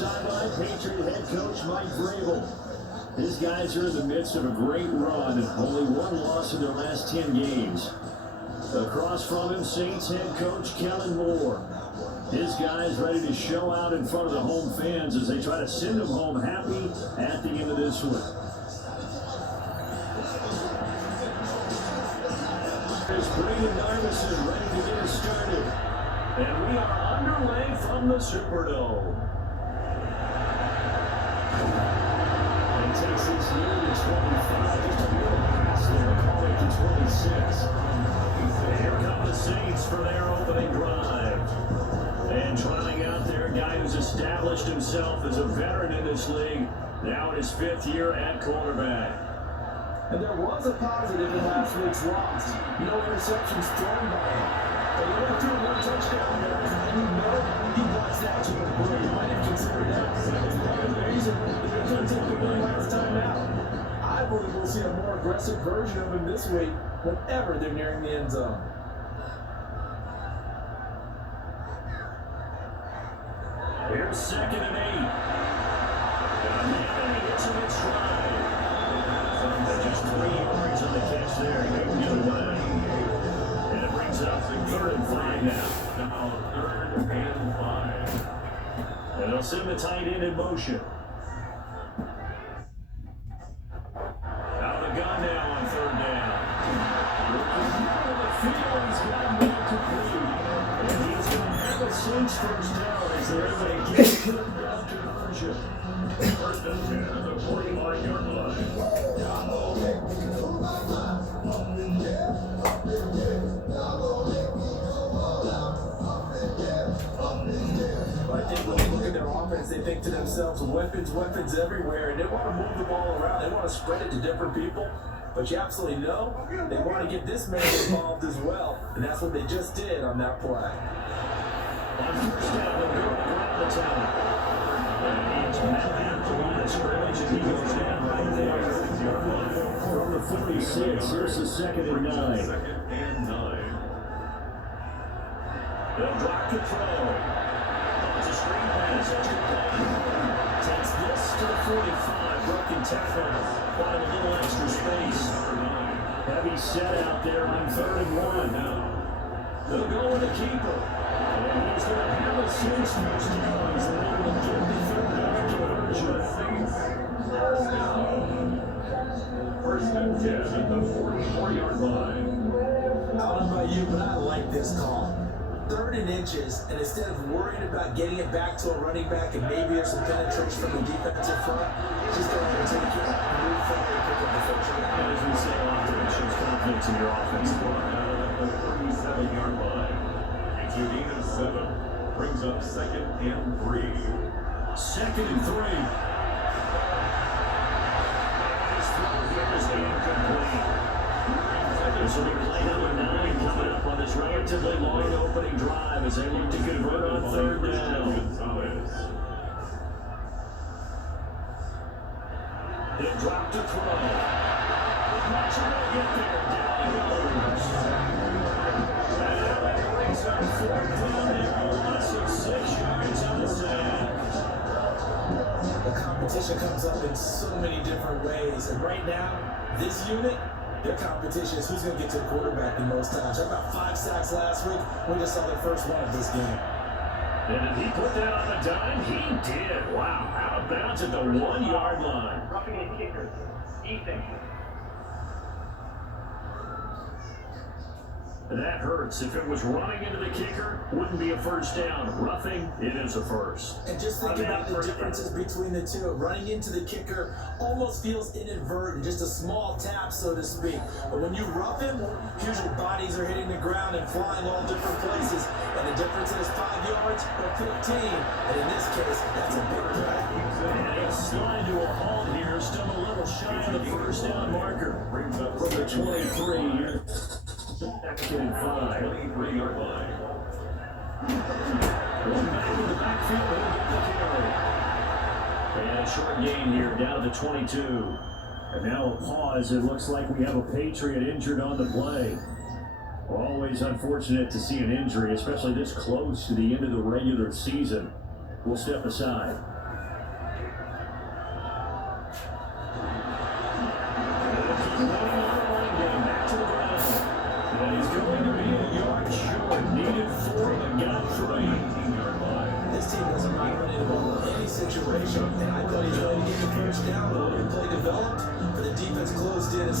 sideline, Patriot head coach Mike Vrabel. His guys are in the midst of a great run and only one loss in their last 10 games. Across from him, Saints head coach Kellen Moore. His guys ready to show out in front of the home fans as they try to send them home happy at the end of this one. There's Braden Iverson ready to get us started. And we are underway from the Superdome. And takes this near to 25, just a little pass there, call it to 26. And here come the Saints for their opening drive. And trotting out there, a guy who's established himself as a veteran in this league, now in his 5th year at quarterback. And there was a positive in last week's loss. No interceptions thrown by him. But he went through 1 touchdown there, and you know he wants that to improve. You might have considered that as part of the reason that he couldn't take the win last time out. I believe we'll see a more aggressive version of him this week whenever they're nearing the end zone. Here's 2nd and 8. And he hits him in stride. Just 3 yards on the catch there. The other way. And it brings it up to 3rd and 5 now. Now 3rd and 5. And they'll send the tight end in motion. Out of the gun now on 3rd down. Looking through the field, he's got him well complete. And he's going to have a Saints first down as they're able to get to the ground conversion. 1st and 10 at the 45-yard line. I think when they look at their offense, they think to themselves, weapons everywhere, and they want to move the ball around. They want to spread it to different people. But you absolutely know they want to get this man involved as well, and that's what they just did on that play. On 1st down, they'll go around the town. And he's met at the line of scrimmage, and he goes down right there. From the 46, here's the 2nd and 9. 2nd and 9. They'll drop to throw. It's a screen pass. Takes this to the 45. Broken tackle. Find a little extra space. Heavy set out there on 3rd and 1 now. They'll go with a keeper. And he's going to have a Saints first down. He's able to get the 3rd down conversion. 1st and 10 at the 44-yard line. I don't know about you, but I like this call. 3rd and inches, and instead of worrying about getting it back to a running back and maybe there's some penetration from the defensive front, just go ahead and take it and move forward and pick up the first down. And as we say a lot, it shows confidence in your offensive line. At the 37-yard line, it's a gain of 7. Brings up 2nd and 3. 2nd and 3. His throw here is incomplete. This will be play number 9 coming up on this relatively long opening drive as they look to convert on 3rd down. He'll drop to throw. Not sure he'll get there. Down he goes. And that brings up 4th down there. Loss of 6 yards on the sack. The competition comes up in so many different ways, and right now, this unit, their competition is who's going to get to the quarterback the most times. How about 5 sacks last week? We just saw their first one of this game. And did he put that on the dime? He did. Wow. Out of bounds at the 1-yard line. Roughing a kicker. Ethan. That hurts. If it was running into the kicker, wouldn't be a first down. Roughing, it is a first. And just think about the differences between the two. Running into the kicker almost feels inadvertent, just a small tap, so to speak. But when you rough him, usually bodies are hitting the ground and flying all different places. And the difference is 5 yards or 15. And in this case, that's a big play. And he'll slide to a halt here, still a little shy of the first down marker. Brings up from the 23 here. 2nd and 5. 23-yard line. One back in the backfield, he'll get the carry. And a short gain here, down to the 22. And now a pause. It looks like we have a Patriot injured on the play. Always unfortunate to see an injury, especially this close to the end of the regular season. We'll step aside.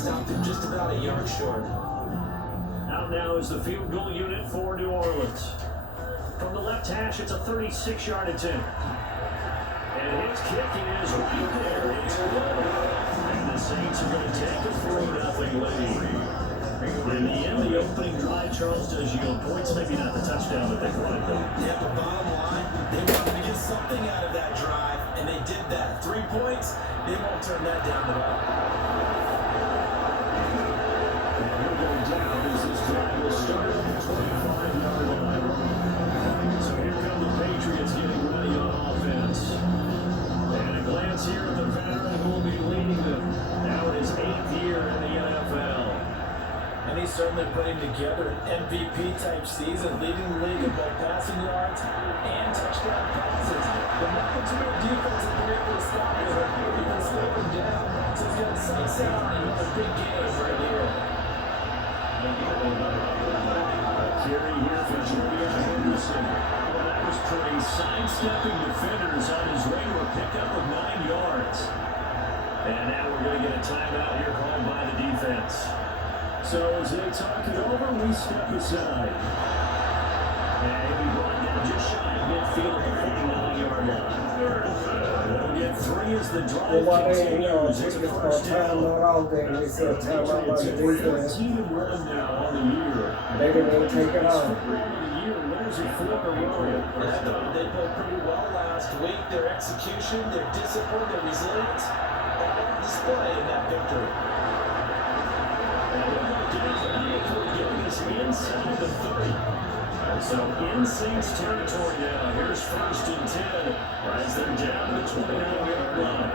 stopped him just about a yard short. Out now is the field goal unit for New Orleans. From the left hash, it's a 36-yard attempt. And his kicking is right there. It's good. And the Saints are going to take a 3-0 lead. In the end, the opening drive, Charles, does yield points. Maybe not the touchdown that they wanted, though. Yeah, but bottom line, they wanted to get something out of that drive, and they did that. 3 points, they won't turn that down at all. And he'll go down as this drive will start at the 25-yard line. So here come the Patriots getting ready on offense. And a glance here at the veteran who will be leading them. Now in his 8th year in the NFL. And he's certainly putting together an MVP-type season, leading the league in both passing yards and touchdown passes. The Buccaneers defense has been able to stop him, even slow him down. So he's got sights set on another big game right here. Carry here for Julian Henderson. Well, that was pretty. Sidestepping defenders on his regular pickup of 9 yards. And now we're going to get a timeout here called by the defense. So as they talk it over, we step aside. And he'll be brought down just shy of midfield at the 49-yard line. They'll get 3 as the drive continues. It's a first down. They said time out by the defense. 14-1 now on the year. They didn't take it off. Winners of 4 in a row. And I thought they played pretty well last week. Their execution, their discipline, their resilience, all on display in that victory. Getting us inside the 30. So in Saints territory now. Here's 1st and 10 as they're down to the 29-yard line.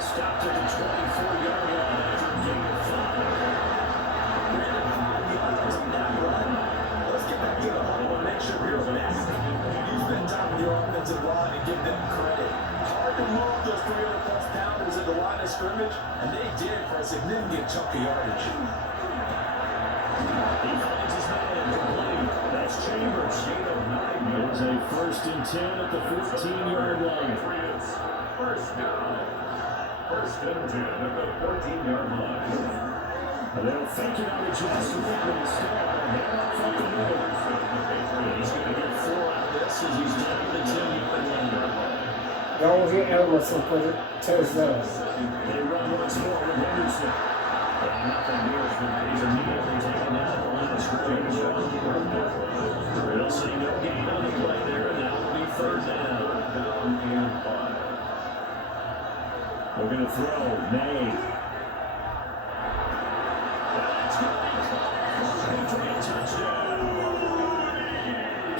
Stopped at the 24-yard line after a gain of 5. Brandon, 5 yards on that run. Let's get back to the huddle and make sure you're back. You spend time with your offensive line and give them credit. Hard to move those 300-plus pounders at the line of scrimmage, and they did for a significant chunk of yardage. He finds his man complete. That's Chambers. There's a 1st and 10 at the 14-yard line. First down. 1st and 10 at the 14-yard line. They'll fake it on the Jackson Family instead. Handoff up the middle. He's going to get 4 out of this as he's down to the 10-yard line. Don't hit Emerson for the touchdown. They run once more with Henderson. And nothing here as he's immediately taken down at the line of scrimmage. They'll see no gain on the play there, and that will be 3rd down. Down and 5. They're going to throw. May.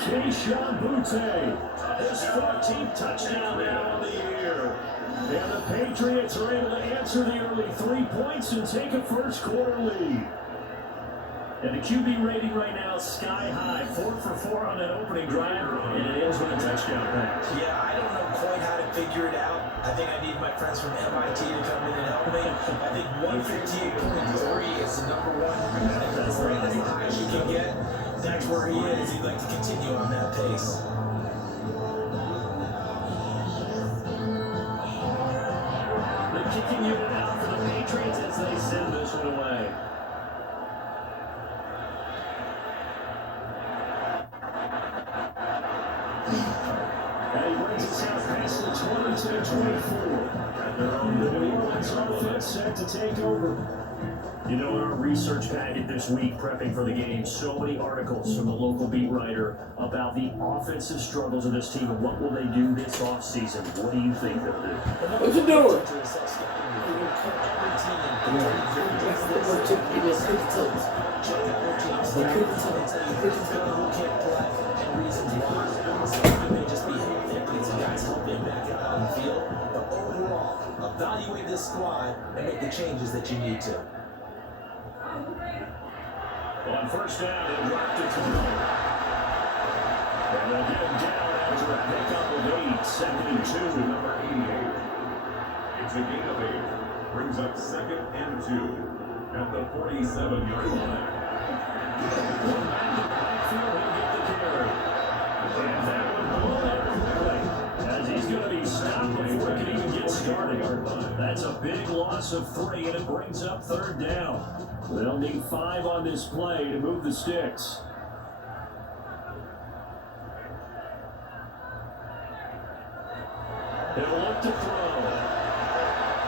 Keyshawn Butte, his 14th touchdown now on the year. And the Patriots are able to answer the early 3 points and take a first quarter lead. And the QB rating right now is sky high, 4 for 4 on that opening drive, and it ends with a touchdown pass. Yeah, I don't know quite how to figure it out. I think I need my friends from MIT to come in and help me. I think 158.3 is the number one. I think that's right. That's the highest you can get. That's where he is. He'd like to continue on that pace. The kicking unit out for the Patriots as they send this one away. And he brings us out past the 22-24. The New Orleans offense set to take over. You know, in our research packet this week, prepping for the game, so many articles from the local beat writer about the offensive struggles of this team and what will they do this offseason. What do you think they'll do? What you doing? Evaluate this squad and make the changes that you need to. On 1st down, it dropped it to the right. And they'll get him down after a pickup of 8, 2nd and 2. Number 88. It's a gain of 8. Brings up 2nd and 2 at the 47-yard line. One back in the backfield, he'll get the carry. And that one blown out quickly as he He's going to be stopped before he can even get started. That's a big loss of 3, and it brings up 3rd down. They'll need 5 on this play to move the sticks. He'll look to throw.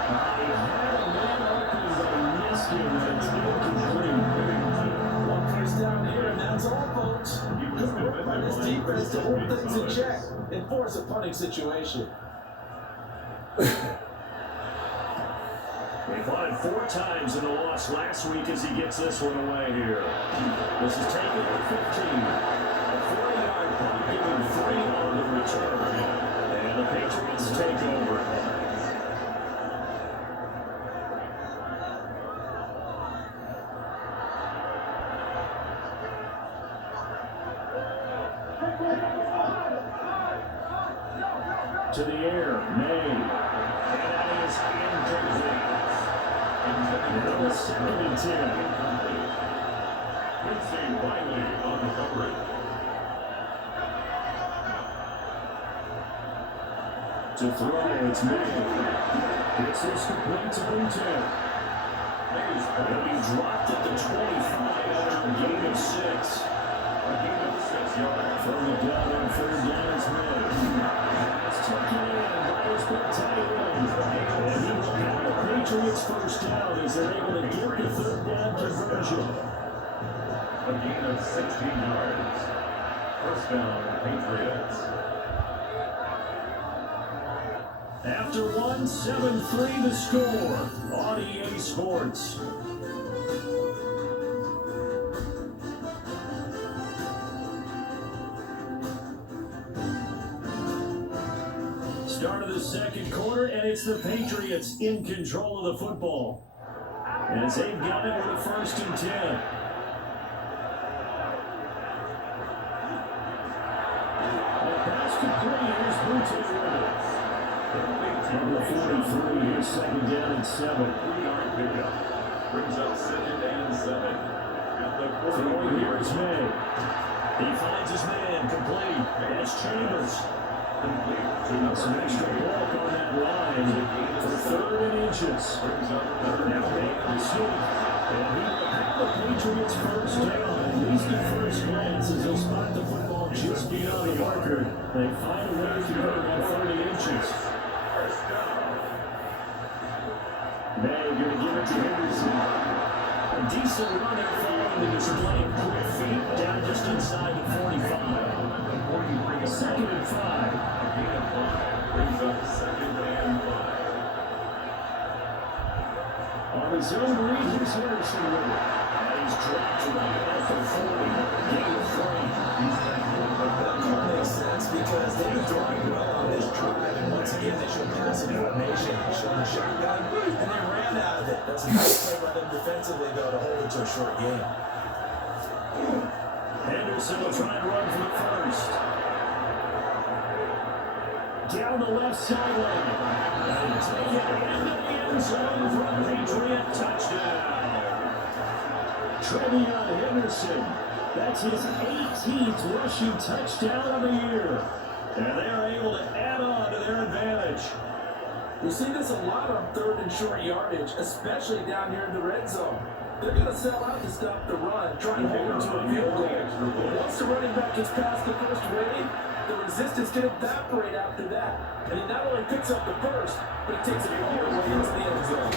He had a man open, but he missed him, and it's incomplete. One first down here, and that's all, folks. Good work by this defense to hold things in check and force a punting situation. He punted 4 times in the loss last week as he gets this one away here. This is taken at 15. A 40-yard punt, giving 3 on the return. And the Patriots take over. To the air, May. And that is incomplete. And now it's 2nd and 10. Quincy Riley on the coverage. To throw, it's May. This is complete to Booten. He'll be dropped at the 25 after a gain of 6. A gain of 6 yards. From the gun on 3rd down is May. It's taken in by his big tight end. And he will have the Patriots first down as they're able to get the 3rd down conversion. A gain of 16 yards. First down, Patriots. After 1, 7-3 the score on EA Sports. Start of the 2nd quarter, and it's the Patriots in control of the football. As they've got it with a 1st and 10. The pass complete, here's Booten with it. From the 43, here's 2nd down and 7. 3-yard pickup. Brings up 2nd and 7. At the 40 Here's May. He finds his man, complete. That's Chambers. complete to Some extra bulk on that line for 3rd and inches. Brings up Now 3rd May on the sweep. And he will have the Patriots first down. At least at first glance, as they'll spot the football just beyond the marker. They find a way to go about 30 inches. May going to give it to Henderson. A decent run there following the display of quick feet down just inside the 45. 2nd and 5. Brings up 2nd and 5. On his own read, here's Henderson with it. And he's dropped to the at the 40. Gain of 3. That makes sense because they've been throwing well on this drive, and once again they showed passive formation, showing the shotgun, and they ran out of it. That's a nice play by them defensively, though, to hold it to a short game. Henderson will try and run for the first. Down the left sideline. And take it into the end zone for a Patriot touchdown. Trevion Henderson. That's his 18th rushing touchdown of the year. And they are able to add on to their advantage. We see this a lot on 3rd and short yardage, especially down here in the red zone. They're going to sell out to stop the run, trying to hold it to a field goal. Once the running back gets past the first wave, the resistance can evaporate after that. And he not only picks up the first, but he takes it all the way into the end zone.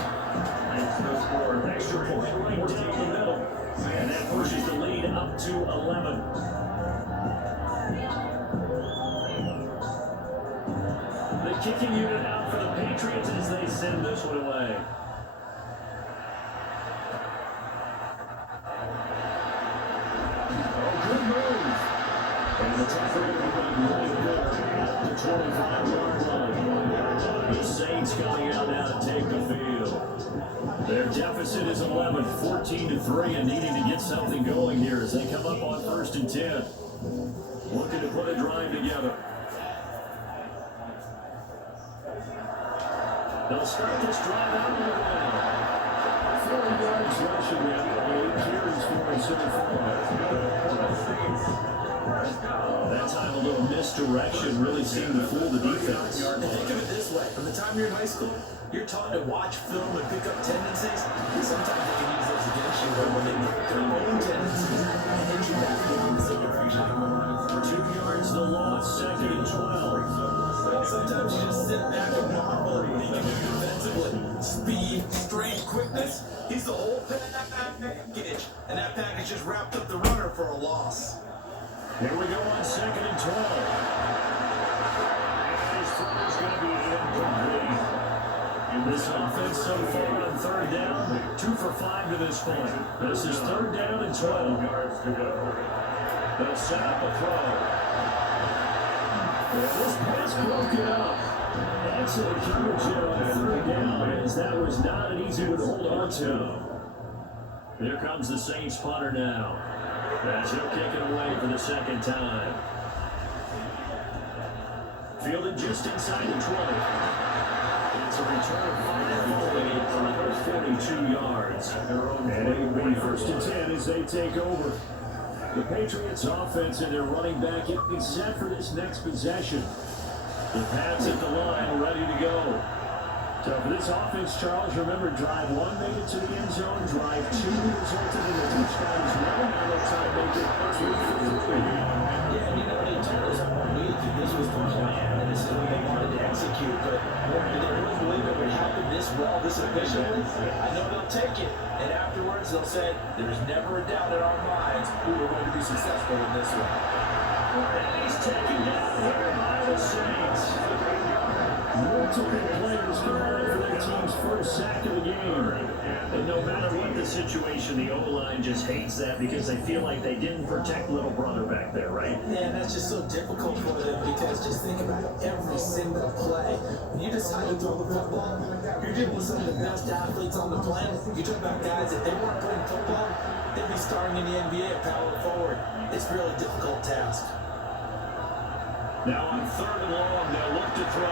That's the score. Extra point right down the middle. And that pushes the lead up to 11. The kicking unit out for the Patriots as they send this one away. Oh, good move. And the tackle will be really good at the 25-yard line. The Saints coming out now to take the field. Their deficit is 11, 14-3, and needing to get something going here as they come up on 1st and 10. Looking to put a drive together. They'll start this drive out with a win. 40 yards rushing now, 8 carries for him so far. That time a little misdirection really seemed to fool the defense. And think of it this way. From the time you're in high school, you're taught to watch film and pick up tendencies. Sometimes they can use those against you when they break their own tendencies and hit you back in the same direction. 2 yards the loss, 2nd and 12. Sometimes you just sit back and marvel at what he can do defensively. Speed, strength, quickness. He's the whole package. And that package just wrapped up the runner for a loss. Here we go on 2nd and 12. And his throw is going to be incomplete. This offense so far on 3rd down, 2 for 5 to this point. This is 3rd down and 12 yards to go. They'll set up a throw. This pass broken up. Excellent coverage there on 3rd down, as that was not an easy one to hold on to. Here comes the Saints punter now, as he'll kick it away for the 2nd time. Fielded just inside the 20. It's a return of 42 yards. And it will be 1st and 10 as they take over. The Patriots offense and their running back is set for this next possession. The Pats at the line ready to go. So for this offense, Charles, remember, drive 1 made it to the end zone, drive 2 resulted in a touchdown as well. Now they're trying to make it 3 for 3. Yeah, and they told us all week that this was the plan and this is what they wanted to execute, but they didn't really believe it would happen this well, this efficiently. I know they'll take it, and afterwards they'll say, there's never a doubt in our minds who we're going to be successful in this one. And he's taken down here by the Saints. Multiple players combined for their team's first sack of the game. And no matter what the situation, the O-line just hates that because they feel like they didn't protect little brother back there, right? Yeah, and that's just so difficult for them because just think about every single play. When you decide to throw the football, you're dealing with some of the best athletes on the planet. You talk about guys, if they weren't playing football, they'd be starting in the NBA at power forward. It's a really difficult task. Now on 3rd and long, they'll look to throw.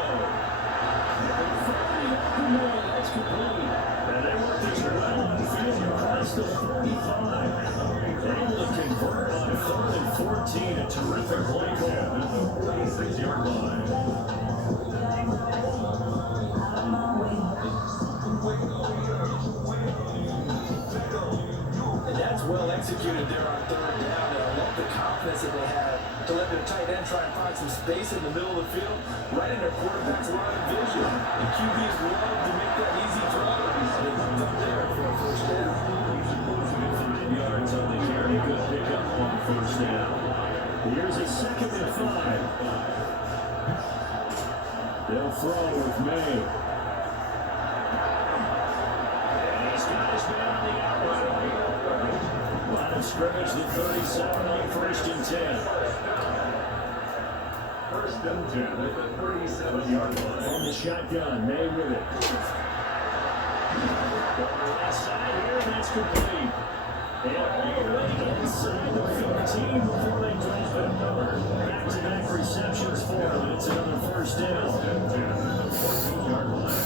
That's complete. And they work this well on the field across the 45. Able to convert on 3rd and 14. A terrific play call. 36-yard line. And that's well executed there on 3rd down. And I love the confidence that they have to let their tight end try and find some space in the middle of the field, right in their quarterback's line of vision. And QBs love to make that easy throw. And they looked up there for a 1st down. 9 yards on the carry. Good pickup on 1st down. Here's a 2nd and 5. They'll throw with May. And he's got his man on the outside. Line of scrimmage, the 37 on 1st and 10. 1st and 10 at the 37-yard line. From the shotgun, May with it. Left side here, and that's complete. And all the way inside the 15 before they drop it. Back-to-back receptions for him. It's another 1st down. 14-yard line.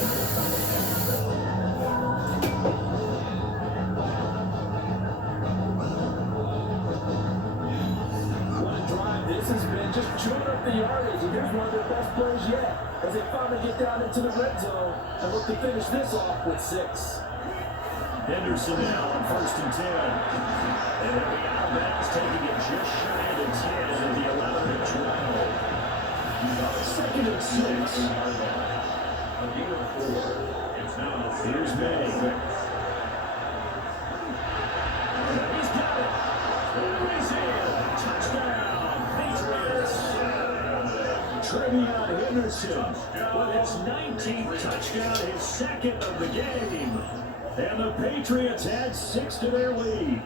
This has been just chewing up the yardage, and here's one of their best plays yet as they finally get down into the red zone and look to finish this off with 6. Henderson now on 1st and 10. And they'll be out of bounds, taking it just shy of the 10 at the 11 and 12. 2nd and 6. A gain of 4. It's now Here's May. He's got it. He's in. Touchdown. Trevion Henderson with his 19th touchdown, his 2nd of the game. And the Patriots add 6 to their lead.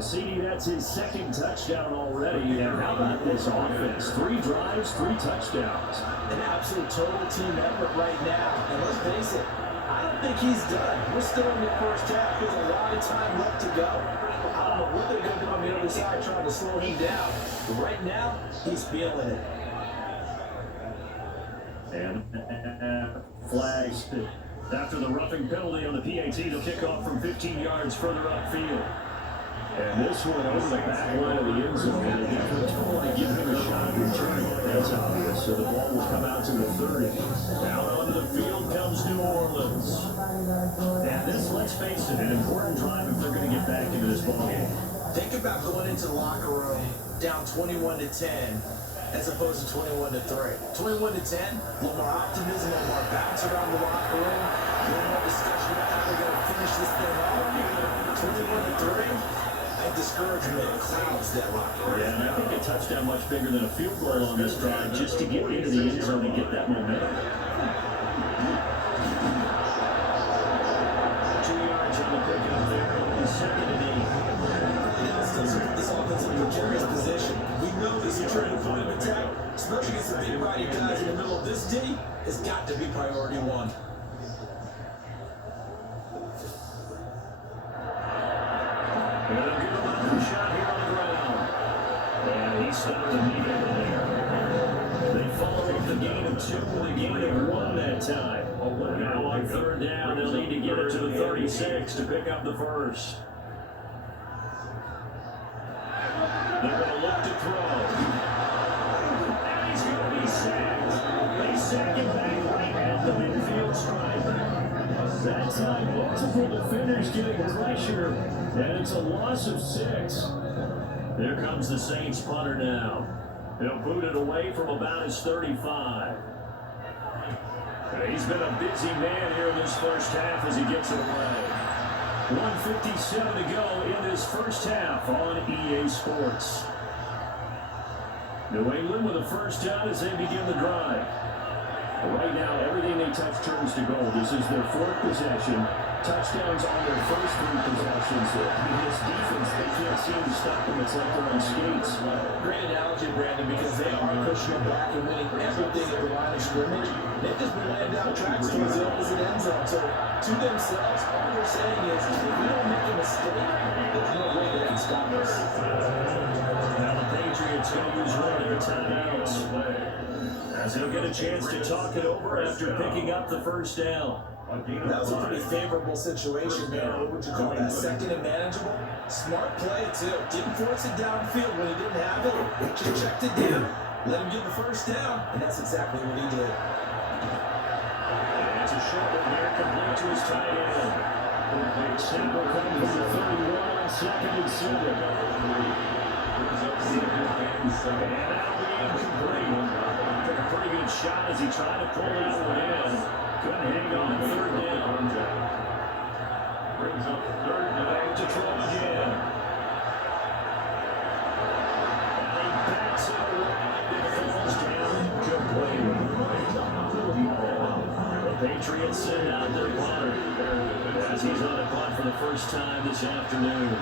CD, that's his 2nd touchdown already. And how about this offense? 3 drives, 3 touchdowns. An absolute total team effort right now. And let's face it, I don't think he's done. We're still in the 1st half. There's a lot of time left to go. I don't know what they're going to do on the other side trying to slow him down. But right now, he's feeling it. And flags after the roughing penalty on the PAT to kick off from 15 yards further upfield. And this one over the back line of the end zone. And the defense will want to give him a shot at returning it. That's obvious. So the ball will come out to the 30. Out onto the field comes New Orleans. And this, let's face it, an important drive if they're going to get back into this ballgame. Think about going into the locker room down 21-10 as opposed to 21-3. 21-10, a little more optimism, a little more bounce around the locker room, a little more discussion about how they're going to finish this thing off. 21-3. And discouragement clouds that locker room. Yeah, and I think a touchdown much bigger than a field goal on this drive just to get into the end zone and get that momentum. 2 yards on the pickup there, only second and 8. This offense is in a precarious position. We know this is trying to find an attack, especially against the big body guys in the middle of this D. It's got to be priority one. And they'll give him another shot here on the ground. And he stopped immediately there. They follow up the gain of 2 with a gain of 1 that time. Now on third down, they'll need to get it to the 36 to pick up the first. They're going to look to throw. And he's going to be sacked. They sack him back right at the midfield stripe. That time, multiple defenders getting pressure, and it's a loss of 6. Here comes the Saints punter now. He'll boot it away from about his 35. He's been a busy man here in this first half as he gets it away. 1:57 to go in this first half on EA Sports. New England with a first down as they begin the drive. Right now, everything they touch turns to gold. This is their 4th possession. Touchdowns on their first 3 possessions. This defense, they can't seem to stop them. It's like they're on skates. Great analogy, Brandon, because they are pushing them back and winning everything at the line of scrimmage. They've just been laying down tracks towards the opposite end zone. So, to themselves, all they're saying is, if we don't make a mistake, there's no way they can stop us. Now the Patriots going to use one of their timeouts, as they'll get a chance to talk it over after picking up the first down. That was a pretty favorable situation, man. What would you call that? Second and manageable? Smart play, too. Didn't force it downfield when he didn't have it. Just checked it down. Let him get the first down. And that's exactly what he did. And it's a short one here, complete to his tight end. Sample coming from the 31 on 2nd and 7. And that'll be incomplete. Took a pretty good shot as he tried to pull that one in. Couldn't hang on 3rd down. Brings up 3rd down to throw again. And he backs it away. It falls down incomplete. The Patriots send out their punter as he's on a punt for the first time this afternoon.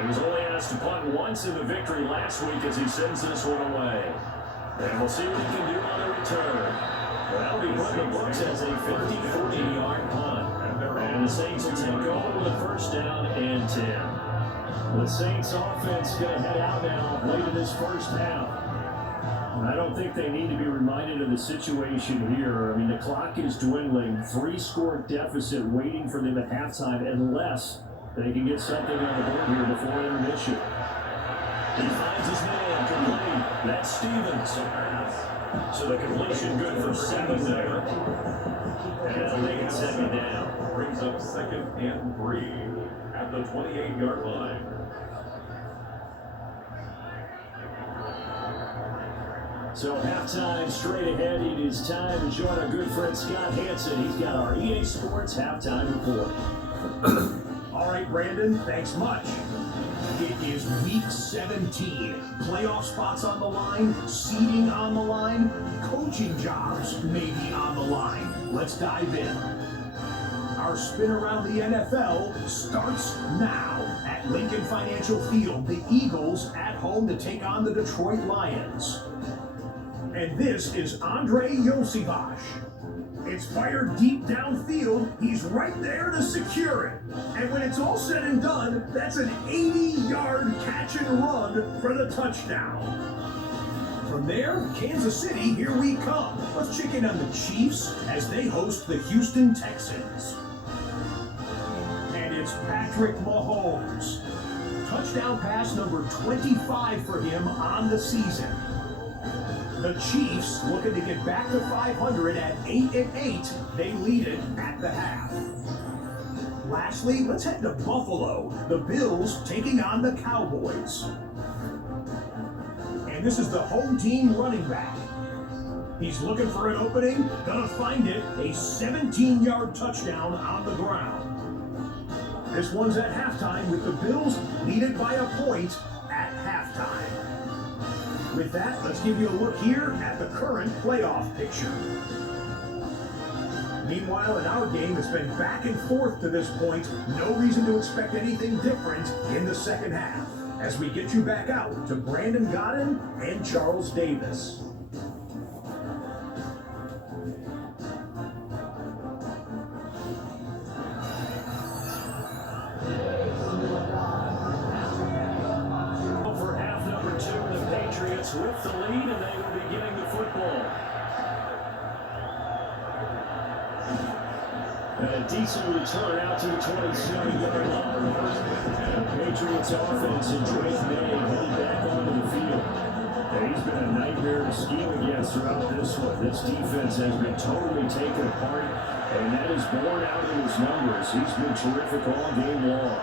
He was only asked to punt once in the victory last week as he sends this one away. And we'll see what he can do on the return. That'll be put in the books as a 50-40-yard punt. And the Saints will take over with a first down and 10. The Saints offense going to head out now late in this first half. I don't think they need to be reminded of the situation here. I mean, the clock is dwindling. 3-score deficit waiting for them at halftime unless they can get something on the board here before intermission. He finds his man complete. That's Stevens. So the completion good for 7 there. And they'll make it 2nd down. Brings up 2nd and 3 at the 28-yard line. So halftime straight ahead. It is time to join our good friend Scott Hanson. He's got our EA Sports halftime report. All right, Brandon, thanks much. It is week 17. Playoff spots on the line, seeding on the line, coaching jobs may be on the line. Let's dive in. Our spin around the NFL starts now. At Lincoln Financial Field, the Eagles at home to take on the Detroit Lions. And this is Andre Yosivas. It's fired deep downfield. He's right there to secure it. And when it's all said and done, that's an 80-yard catch and run for the touchdown. From there, Kansas City, here we come. Let's check in on the Chiefs as they host the Houston Texans. And it's Patrick Mahomes. touchdown pass number 25 for him on the season. The Chiefs looking to get back to 500 at 8-8. They lead it at the half. Lastly, let's head to Buffalo. The Bills taking on the Cowboys. And this is the home team running back. He's looking for an opening, gonna find it, a 17-yard touchdown on the ground. This one's at halftime with the Bills leading by a point at halftime. With that, let's give you a look here at the current playoff picture. Meanwhile, in our game, it's been back and forth to this point. No reason to expect anything different in the second half as we get you back out to Brandon Godden and Charles Davis. For half number 2, the Patriots with the lead, and they will be getting the football. And a decent return out to the 27-yard line. The Patriots offense and Drake May headed back onto the field. And he's been a nightmare to scheme against throughout this one. This defense has been totally taken apart, and that is borne out in his numbers. He's been terrific all game long.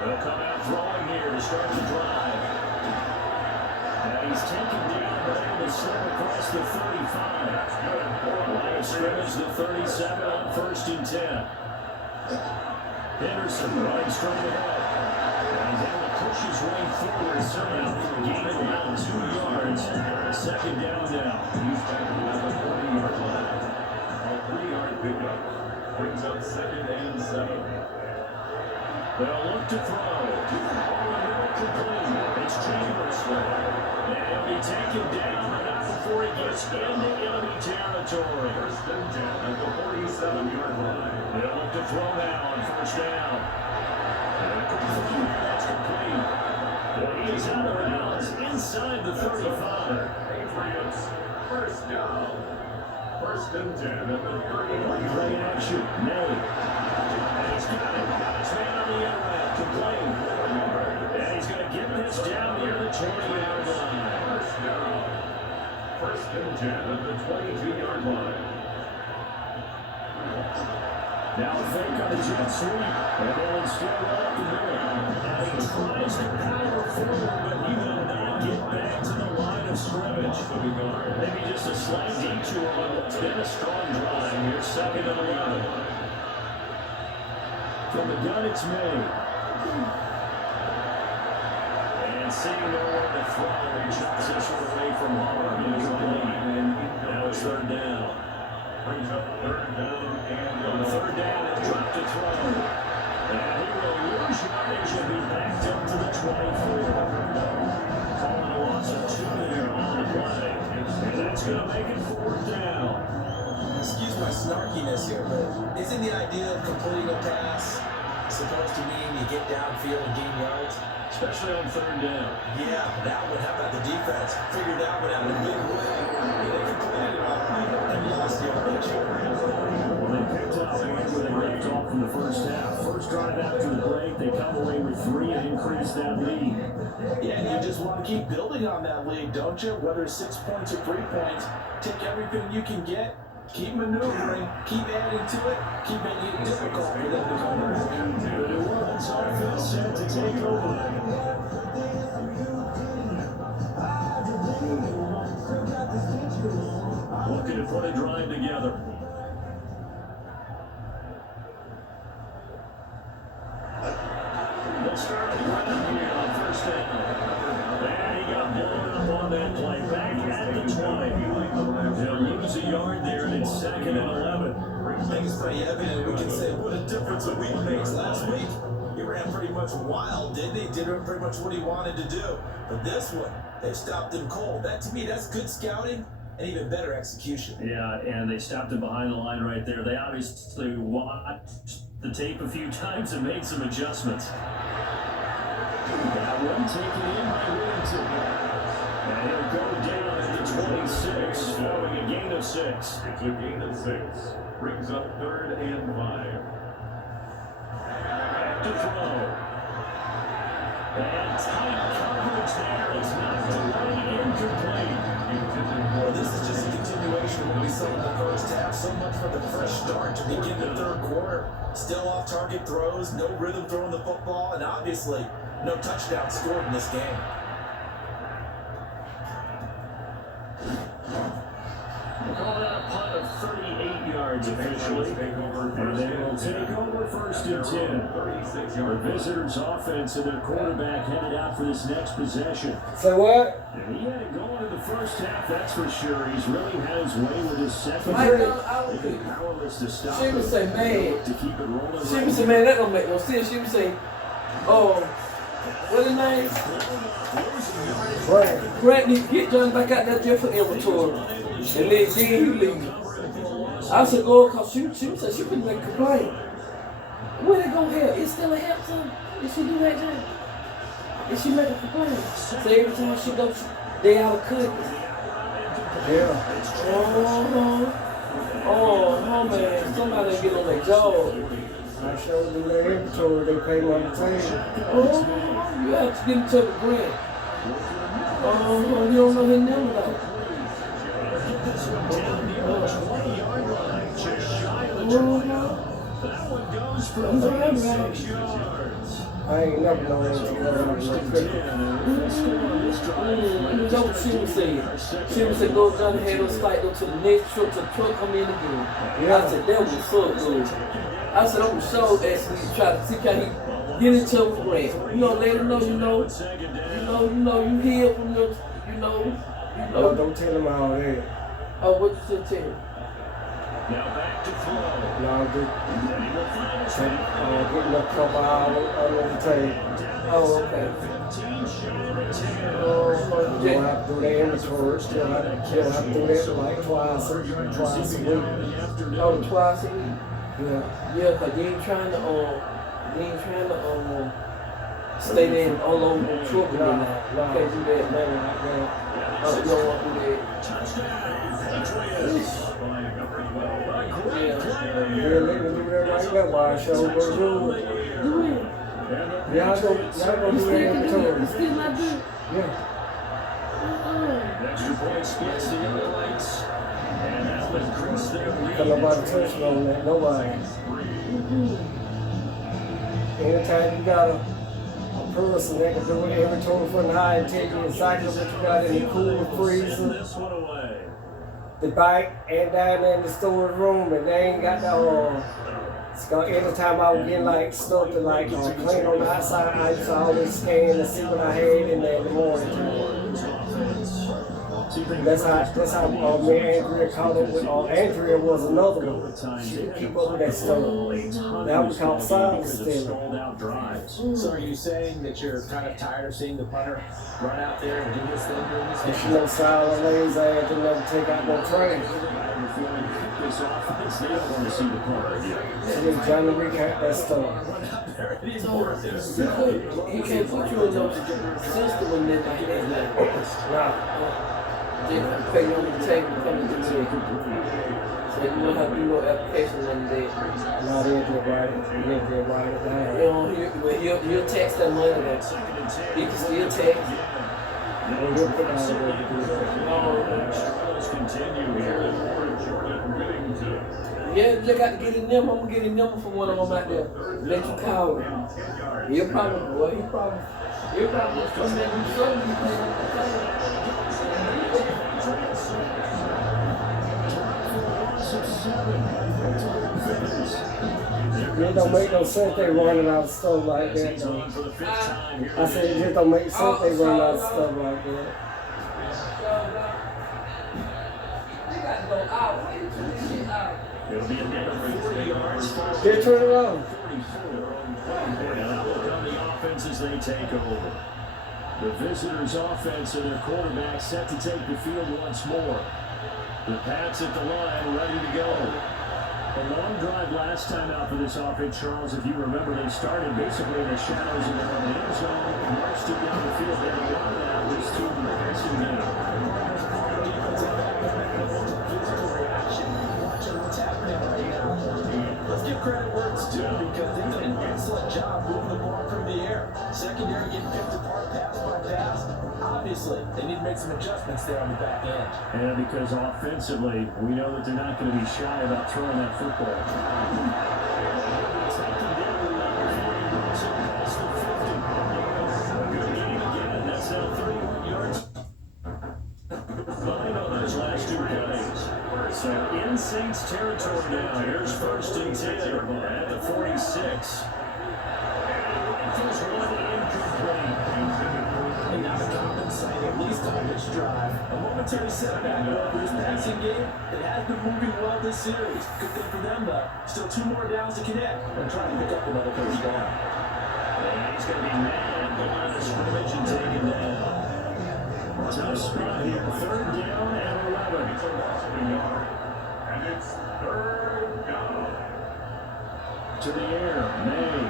They'll come out throwing here to start the drive. And he's taken down, but able to slip across the 35. Line of scrimmage, the 37 on 1st and 10. Henderson running straight ahead. And he's able to push his way forward somehow. Gain about 2 yards. Second down now. He's back at the 40-yard line. A 3-yard pickup brings up 2nd and 7. They'll look to throw. Complete. It's Chambers. And he'll be taken down, but not before he gets into enemy territory. 1st and 10 at the 47-yard line. They'll look to throw now on 1st down. That's complete. But he is out of bounds inside the 35. Patriots, 1st down. 1st and 10 at the 30-yard Play line. action. Nay. And he's got it. Got his man on the internet. Complete. And he's going to get this down near the 20-yard line. 1st down. 1st and 10 at the 22-yard line. Now a fake on the jet sweep, and they'll instead run up the middle. And he tries to power forward, but he will not get back to the line of scrimmage. Maybe just a slight detour on what's been a strong drive. Here's 2nd and 11. From the gun, it's May. And seeing nowhere to throw, he chucks this one away from Hall. Now it's 3rd down. Brings up 3rd down and On 3rd down, it's dropped to throw. And he will lose yardage and be backed up to the 24. Calling a loss of 2 there on the play. And that's going to make it 4th down. Excuse my snarkiness here, but isn't the idea of completing a pass supposed to mean you get downfield and gain yards? Especially on 3rd down. Yeah, that one. How about the defense? Figured that one out in a big way. They completed it and lost yardage. Well, they picked up where they left off in the first half. First drive after the break, they come away with 3 and increase that lead. Yeah, and you just want to keep building on that lead, don't you? Whether it's 6 points or 3 points, take everything you can get, keep maneuvering, keep adding to it, keep making it difficult for them to come back. The New Orleans offense set to take over. Looking to put a drive together. They'll start on the ground here on 1st down. And he got blown up on that play. Back at the 20. They'll lose a yard there, and it's 2nd and 11. I think it's pretty evident. We can say what a difference a week makes. Last week, he ran pretty much wild, didn't he? Did pretty much what he wanted to do. But this one, they stopped him cold. That, to me, that's good scouting and even better execution. Yeah, and they stopped him behind the line right there. They obviously watched the tape a few times and made some adjustments. That one taken in by Whittington. And he'll go down at the 26, following a gain of 6. It's a gain of 6. Brings up 3rd and 5. to throw. And tight coverage there is knocked away, incomplete. Well, this is just a continuation of what we saw in the first half. So much for the fresh start to begin the third quarter. Still off target throws, no rhythm throwing the football, and obviously no touchdown scored in this game. Call that a punt of 38 yards officially. And they will take over first and 10. 36 The yards. visitors' offense and their quarterback headed out for this next possession. Say what? And he had it going in the first half, that's for sure. He's really had his way with his second. Mike, I They've would been powerless to stop She would him. say, man. To keep it rolling. She would say, man, that don't make no sense. She would say, oh, what's his name? Right. Grant need to get John back out there just for inventory. And then he leave. I said, Lord, cause she said she couldn't make a complaint. Where they go here? It's still a halftime. Did she do that job? Did she make a complaint? So every time she goes, they out of cookies. Yeah. Oh man, somebody get on their jaw. I showed them their inventory. They paid on the table. Oh, you have to get into the grant. Oh, you don't know his number though. That one goes for I'm sorry, 36 yards. I ain't never known anything about no cricket. That's what she would say. She would say, go Johnny had us fight them to the next truck till the truck come in again. I said, that was so good. I said, I'm sure actually try to see how he get into a grant. You know, let him know, you heal from your, No, don't tell them all that. Oh, what you should tell him? Now back to throw. No, I'm just And he will find his way. getting a couple hours under the table. Oh, okay. 15 shy of a 10. Oh, You don't have to do the inventory. Still have to do that like twice a week. Oh, twice a week. Yeah. Yeah, cause you ain't trying to stay there and all over the truck with me now. You can't do that. Nothing like that. You don't want to do that. Yeah, let me do that right now while I show what to do. Yeah, y'all go do that inventory. Still not good. Yeah. Extra point splits the other lights. And that will increase their lead. Cause nobody touched on that. Nobody. Anytime you got a person that can do an inventory for an eye and tell you exactly what you got in the cooler, freezer, This one away. the bike, and down there in the storage room, and they ain't got no. Anytime I was getting like stuff to like clean on the outside, I used to always scan to see what I had in there in the morning. That's how me and Andrea caught up with. Andrea was another one. She would keep up with that stuff. That was called silence stealing. So are you saying that you're kind of tired of seeing the punter run out there and do his thing during this And she game? no silent lays ass to never take out no trash. This offense, they don't want to see the punter again. She just Johnny recap that stuff. He can't put you in no system when they're like that. Nah. They can pay you on the table to come and do it. So you don't have to do no application on that. Nah, they didn't write it. They didn't write it down. He'll tax that money back. He can still tax. Well, he'll put out a way to do that. Continue here. Yeah, you got to get in them. I'm going to get in them from one of them out there. Let you call him. He'll probably come in and show you. It don't make no sense they running out of stuff like that though. I said it just don't make sense they running out of stuff like that. You got to go out. Why you turn this shit out? It'll be a net of 40 yards. Just turn it on. And now look on the offense as they take over. The visitors' offense and their quarterback set to take the field once more. The Pats at the line, ready to go. A long drive last time out for this offense, Charles. If you remember, they started basically in the shadows of their own end zone, marched it down the field, and a lot of that was to the passing game. Let's give credit where it's due because they did an excellent job moving Obviously, they need to make some adjustments there on the back end. And because offensively, we know that they're not going to be shy about throwing that football. Taken down the number 40, brings it past the 50. Good game again. That's now 31 yards. 9 on those last 2 plays. So in Saints territory now. Here's 1st and 10 at the 46. Rifles one incomplete. And now to compensate, at least on this drive. A momentary setback for this passing game. It has been moving well this series. Good thing for them, though. Still 2 more downs to connect. And try to pick up another first down. And he's going to be mad at the line of scrimmage and taken down. Tough spot here. 3rd down and 11. And it's 3rd down. To the air. May.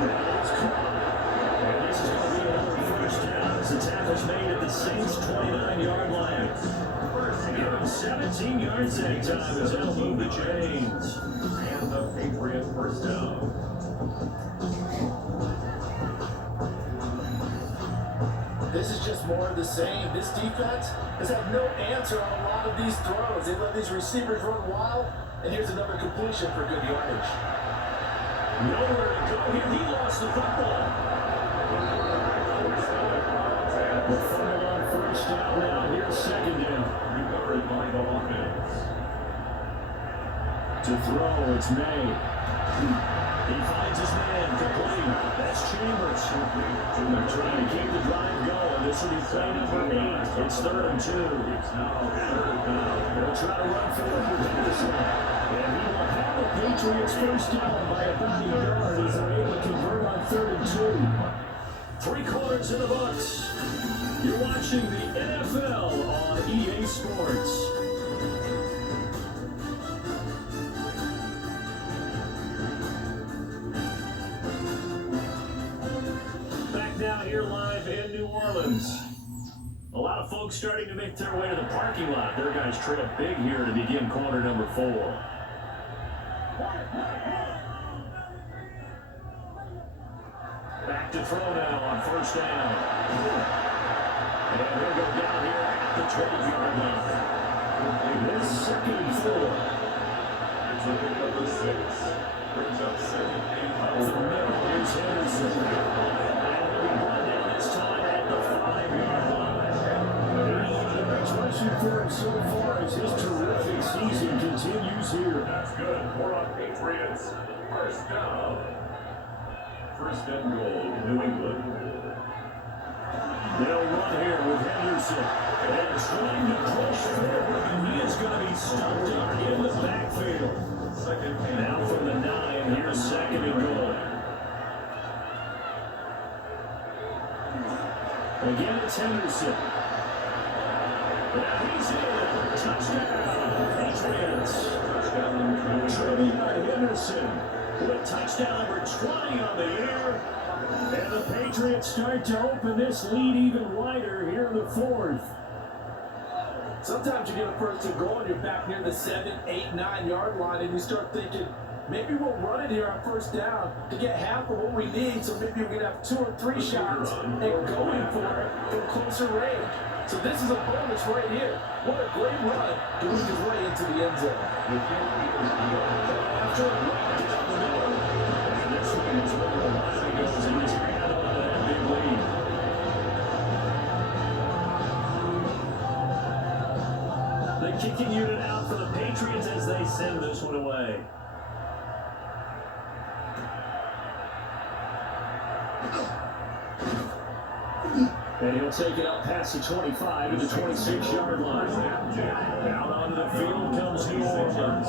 And it's caught. And this is going to be another first down as the tackle's made at the Saints' 29-yard line. Give him 17 yards that time as they'll move the chains. And the Patriots first down. This is just more of the same. This defense has had no answer on a lot of these throws. They let these receivers run wild, and here's another completion for good yardage. Nowhere to go here. He lost the football. The fumble on first down now. Here's 2nd down. Recovered by the offense. To throw, it's May. He finds his man, complete. That's Chambers. They're trying to keep the drive going. This will be play number 8. It's 3rd and 2. It's now 3rd down. They'll try to run forward with Henderson. And he will have the Patriots first down by about a yard as they're able to convert on 3rd and 2. 3 quarters in the books. You're watching the NFL on EA Sports. Now here live in New Orleans. A lot of folks starting to make their way to the parking lot. Their guys trail big here to begin quarter number 4. Back to throw now on first down. And he'll go down here at the 12-yard line. This 2nd and 4. It's a pick up the 6. Brings up 2nd and 4. From the middle, here's Henderson. This time at the 5-yard line. The expression for him so far as his terrific season continues here. That's good. We're on Patriots. First down. 1st and goal, New England. They'll run here with Henderson. And trying to push forward, and he is going to be stumped up in the backfield. 2nd and Now from the 9, here's 2nd and goal. Again, it's Henderson. Now he's in. Touchdown, Patriots. Trevion Henderson with a touchdown number 20 on the year. And the Patriots start to open this lead even wider here in the 4th. Sometimes you get a first and goal and you're back near the 7, 8, 9 yard line, and you start thinking, maybe we'll run it here on first down to get half of what we need, so maybe we're going to have 2 or 3 shots and going for it from closer range. So this is a bonus right here. What a great run to work his way into the end zone. After a run down the middle, and this one is where the line goes, and he's had on that big lead. The kicking unit out for the Patriots as they send this one away. And he'll take it up past the 25 to the 26-yard line. Out onto the field comes New Orleans.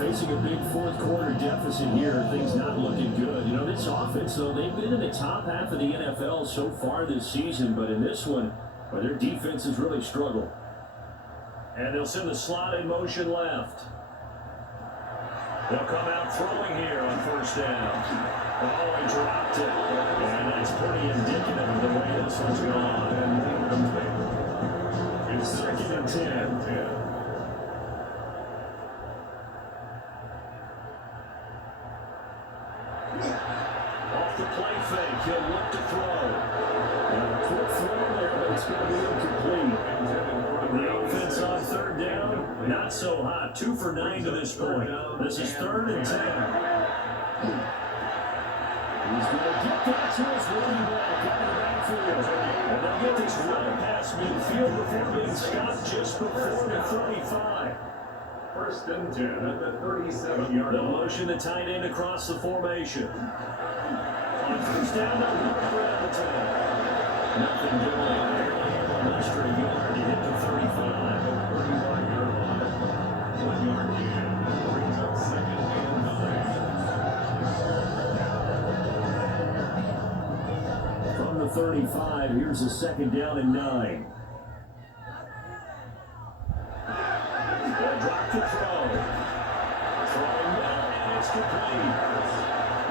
Facing a big 4th quarter deficit here, things not looking good. You know, this offense, though, they've been in the top half of the NFL so far this season, but in this one, well, their defense has really struggled. And they'll send the slot in motion left. They'll come out throwing here on first down. Oh, he dropped it. And that's pretty indicative of the way this one's gone. It's 2nd and 10. Off the play fake, he'll look to throw. It's going to be incomplete. The offense on third down, not so hot. 2 for 9 to this point. This is 3rd and 10. He's going to get that to his running back out of the backfield. And they'll get this run past midfield before being stopped just before the 35. 1st and 10 at the 37-yard The line. motion the tight end across the formation. On 1st down, they'll look around the 10. Nothing doing. Barely extra yard to hit the 35. 35-yard line. 1-yard gain. Brings up 2nd and 9. From the 35, here's a 2nd down and 9. They'll drop the throw. Throwing well, and it's complete.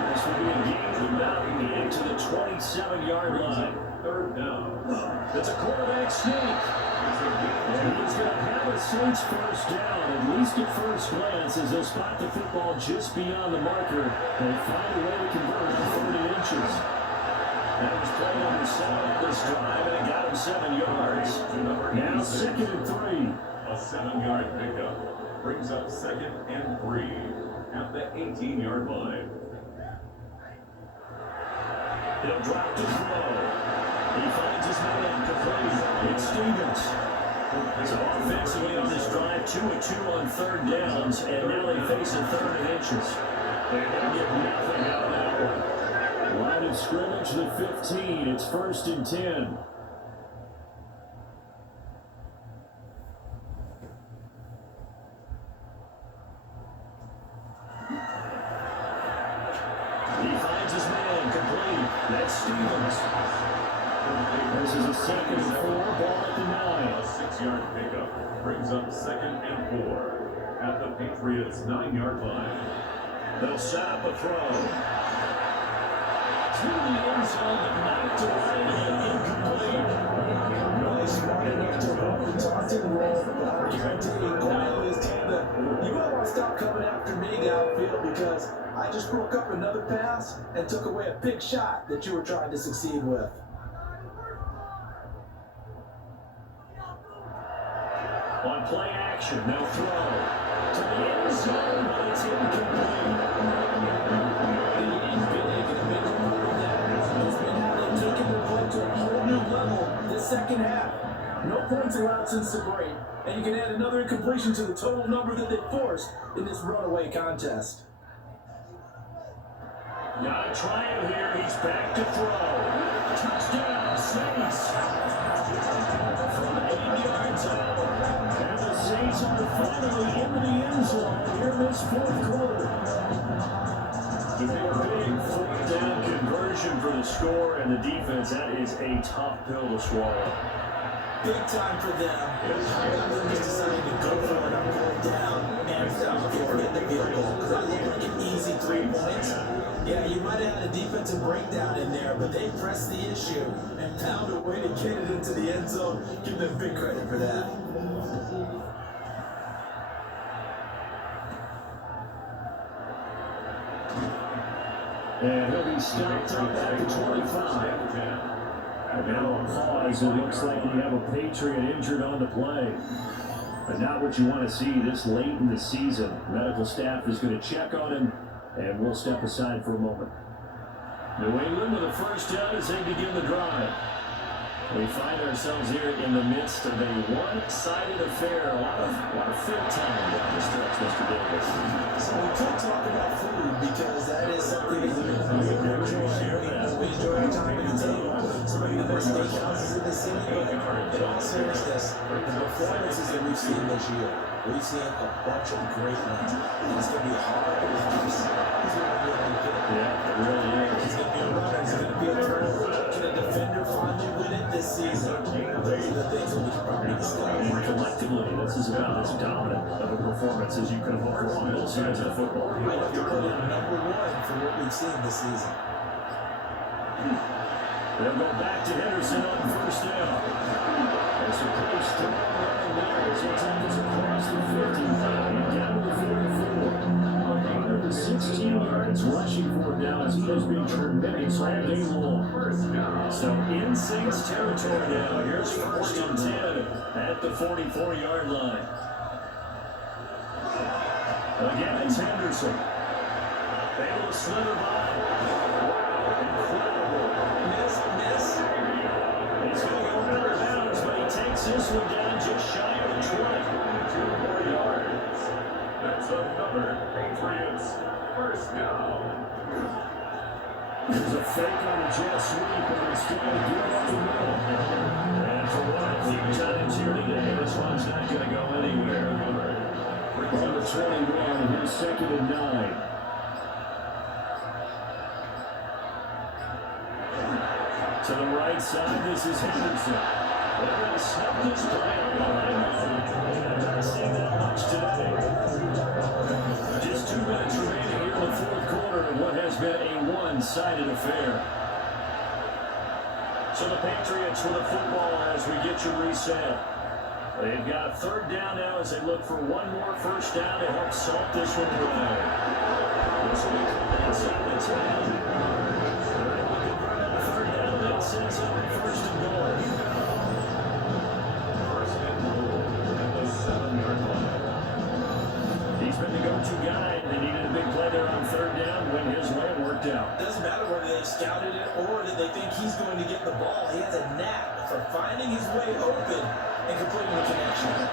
This will be a gain of about 8 to the 27-yard line. 3rd down. It's a quarterback sneak. And he's going to have a Saints 1st down, at least at first glance, as they'll spot the football just beyond the marker. They find a way to convert on 30 inches. That was played on the side of this drive, and it got him 7 yards. Now 2nd and 3. A 7-yard pickup brings up 2nd and 3 at the 18-yard line. He'll drop the throw. He finds his man complete. It's Stevens. So offensively on this drive, 2 of 2 on 3rd downs, and now they face a 3rd and inches. They get nothing out of that one. Line of scrimmage, the 15. It's 1st and 10. He finds his man complete. That's Stevens. This is a 2nd and 4, ball at the 9. A 6-yard pickup brings up 2nd and 4 at the Patriots' 9-yard line. They'll set up a throw. To the end zone, but knocked away and incomplete. Really smart enough to run the taunting roll, but I guarantee you, Cornell is telling them, you might want to stop coming after me downfield because I just broke up another pass and took away a big shot that you were trying to succeed with. On play action, they'll throw. To the end zone, but it's incomplete. Taking their play to a whole new level this second half. No points allowed since the break, and you can add another incompletion to the total number that they forced in this runaway contest. Got a try him here. He's back to throw. Touchdown, Saints. From 8 yards out. And the Saints are finally into the end zone here in this 4th quarter. The big 4th down conversion for the score, and the defense, that is a tough pill to swallow. Big time for them. Them just deciding to go for it on 4th down and get the field goal. Because that looked like an easy 3 points. Yeah, you might have had a defensive breakdown in there, but they pressed the issue and found a way to get it into the end zone. Give them big credit for that. And he'll be stopped up at the 25. And now a pause. It looks like we have a Patriot injured on the play. But not what you want to see this late in the season. Medical staff is going to check on him, and we'll step aside for a moment. New England with a 1st down as they begin the drive. We find ourselves here in the midst of a one-sided affair. A lot of field time down the stretch, Mr. Davis. So we could talk about food because that is something that we enjoy our time at the table. So maybe the best steakhouses in the city, but in all seriousness, the performances that we've seen this year, we've seen a bunch of great ones. And it's going to be hard to reduce. Yeah, it really is. He's going to be a runner. He's going to be a thrower. Can a defender finally win it this season? Those are the things that we can probably discuss. And collectively, this is about as dominant of a performance as you could have hoped for on both sides of the football. I have to put it number 1 for what we've seen this season. They'll go back to Henderson on 1st down. There's a pretty strong running there as he tackles across the 50 and down to the 44. 116 yards rushing for him now as he has been tremendous all day long. So in Saints territory now. Here's 1st and 10 at the 44-yard line. Again, it's Henderson. Able to slither by. Wow, incredible. Miss. He's going to go out of bounds, but he takes this one down just shy of the 20. 2 more yards. That's another Patriots first down. There's a fake on a jet sweep, and instead of giving up the middle. And for one of the times here today, this one's not going to go anywhere. On the 21, here's 2nd and 9. To the right side, this is Henderson. They're going to snap this play on the line. I'm not seeing that much today. Just 2 minutes remaining here in the 4th quarter of what has been a one-sided affair. So the Patriots with the football as we get you reset. They've got a 3rd down now as they look for one more first down to help salt this one away. This will be coming inside the 10. They're able to convert on a 3rd down. That sets up 1st and goal. 1st and goal at the 7-yard line. He's been the go-to guy, and they needed a big play there on 3rd down when his way worked out. Doesn't matter whether they scouted it or did they think he's going to get the ball. He has a knack for finding his way open and completing the connection.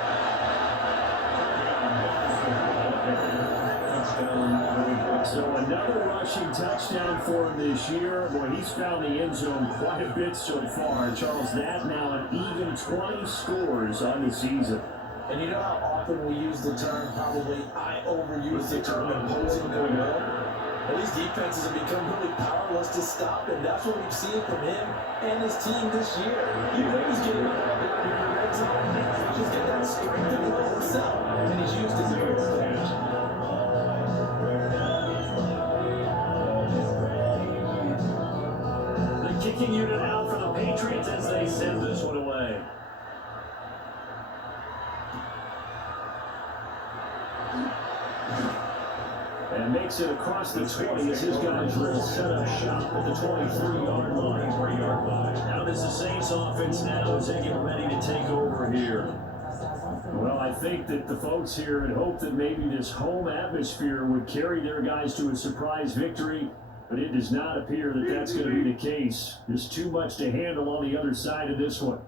So another rushing touchdown for him this year. Boy, he's found the end zone quite a bit so far. Charles, that now an even 20 scores on the season. And you know how often we use the term, probably I overuse the term imposing their will? Well, these defenses have become really powerless to stop him. That's what we've seen from him and his team this year. You know he's getting up down here in the red zone. He's just got that strength and will himself, and he's used his advantage. The kicking unit out for the Patriots as they send this one away. And makes it across the 20 as his guys will set up shop at the 23-yard line. Now this is Saints offense now as they get ready to take over here. Well, I think that the folks here had hoped that maybe this home atmosphere would carry their guys to a surprise victory, but it does not appear that that's going to be the case. There's too much to handle on the other side of this one.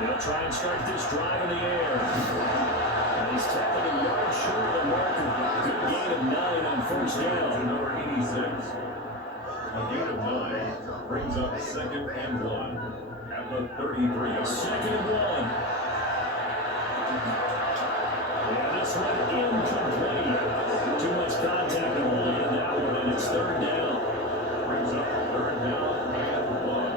They'll try and start this drive in the air. And he's tackled a yard short of the marker. Good gain of 9 on first down. Number 86. A gain of 9 brings up 2nd and 1 at the 33-yard. 2nd and 1. Yeah, this one incomplete. Too much contact on the line on that one, and it's 3rd down. Brings up 3rd down and 1.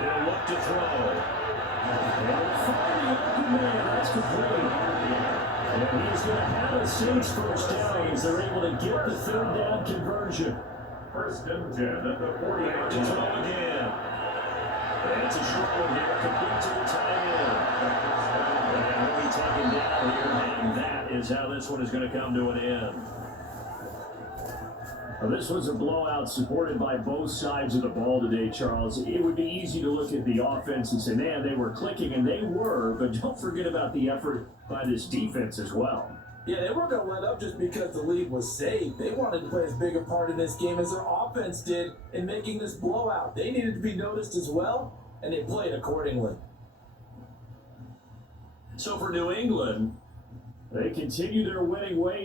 They'll look to throw. And find the open man. That's complete. And he's going to have a Saints first down as they're able to get the 3rd down conversion. 1st and 10 at the 40-yard To throw line. again. And it's a short one here, complete to the tight end. And he'll be taken down here, and that is how this one is going to come to an end. Now, this was a blowout supported by both sides of the ball today, Charles. It would be easy to look at the offense and say, man, they were clicking, and they were, but don't forget about the effort by this defense as well. Yeah, they weren't going to let up just because the lead was saved. They wanted to play as big a part in this game as their offense did in making this blowout. They needed to be noticed as well, and they played accordingly. So for New England, they continue their winning ways.